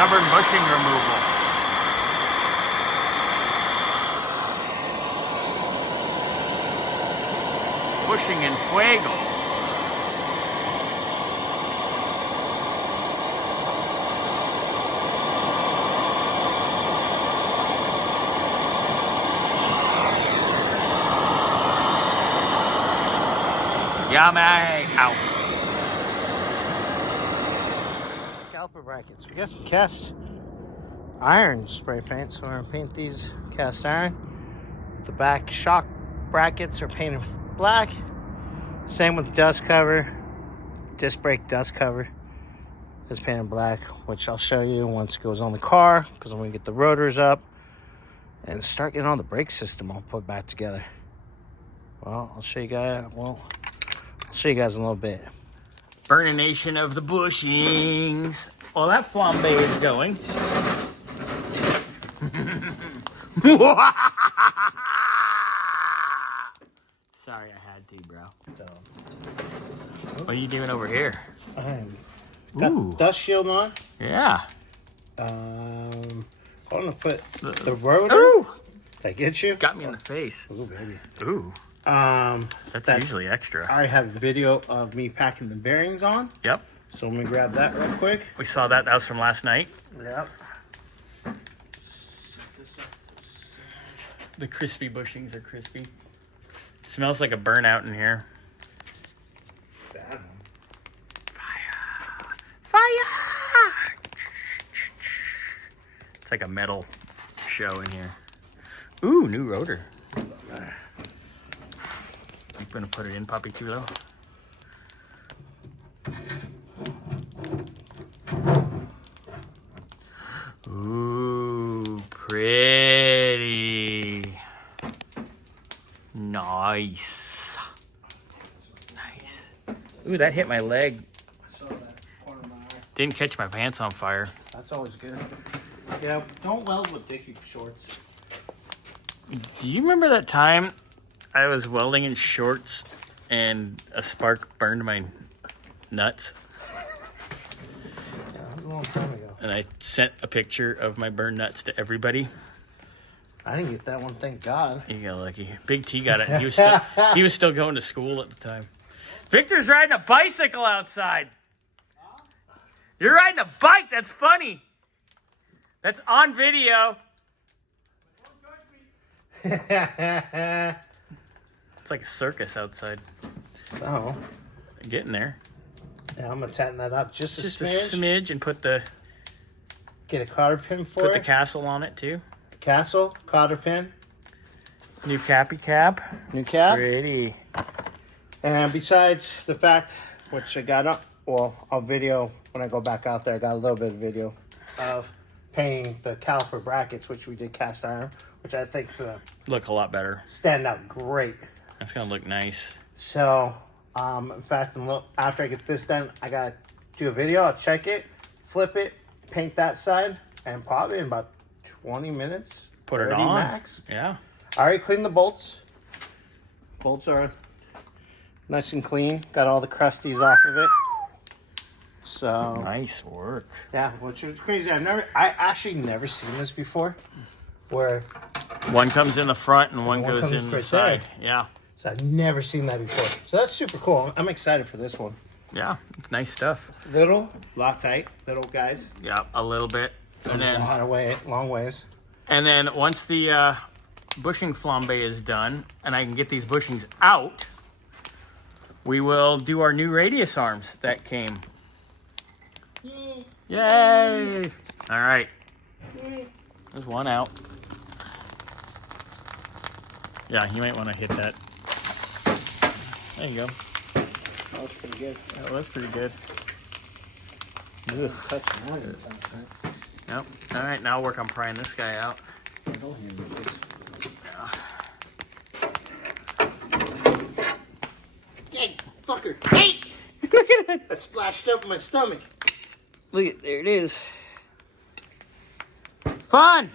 stubborn bushing removal. Bushing en fuego. Yummy. Ow. Caliper brackets. We got some cast iron spray paint, so we're gonna paint these cast iron. The back shock brackets are painted black. Same with the dust cover. Disc brake dust cover is painted black, which I'll show you once it goes on the car, because I'm gonna get the rotors up and start getting all the brake system all put back together. Well, I'll show you guys. I'll show you guys in a little bit. Burnination of the bushings. Well, that flambe is going. Sorry, I had to, bro. What are you doing over here? I'm got dust shield on. Yeah. I'm gonna put the rotor. Ooh! Did I get you? Got me in the face. Ooh, baby. Ooh. That's usually extra. I have a video of me packing the bearings on. Yep. So let me grab that real quick. We saw that. That was from last night. Yep. The crispy bushings are crispy. Smells like a burnout in here. Bad one. Fire! Fire! It's like a metal show in here. Ooh, new rotor. You gonna put it in, Poppy, too low? Ooh, pretty. Nice. Nice. Ooh, that hit my leg. I saw that corner of my eye. Didn't catch my pants on fire. That's always good. Yeah, don't weld with Dickie shorts. Do you remember that time I was welding in shorts and a spark burned my nuts? Yeah, that was a long time ago. And I sent a picture of my burned nuts to everybody. I didn't get that one, thank God. You got lucky. Big T got it. He was still going to school at the time. Victor's riding a bicycle outside. You're riding a bike. That's funny. That's on video. It's like a circus outside. So, Getting there. yeah, I'm gonna tighten that up just a Just a smidge. smidge and put the Get a cotter pin for put it. the castle on it too. Castle, cotter pin, New cappy cap. new cap. Pretty. And besides the fact, which I got up, well, I'll video when I go back out there. I got a little bit of video of painting the caliper brackets, which we did cast iron, which I think is gonna Look a lot better. stand out great. That's gonna look nice. So, in fact, after I get this done, I gotta do a video. I'll check it, flip it, paint that side, and probably in about 20 minutes. Put it 30 on. max. Yeah. I already cleaned the bolts. Bolts are nice and clean. Got all the crusties off of it. So Nice work. yeah, which is crazy. I actually never seen this before. Where One comes in the front and one goes comes in the right side. there. Yeah. so I've never seen that before. So that's super cool. I'm excited for this one. Yeah. It's nice stuff. Little, Loctite, little guys. Yeah, a little bit. And A then lot of way, long ways. once the bushing flambe is done and I can get these bushings out, we will do our new radius arms that came. Yay! All right. There's one out. Yeah, you might want to hit that. There you go. That was pretty good. That was pretty good. Such an iron top, right? Yep. All right, now I'll work on prying this guy out. Yeah, don't hand me this. Hey, fucker! Hey! Look at that. That splashed up my stomach. Look at there it is. Fun.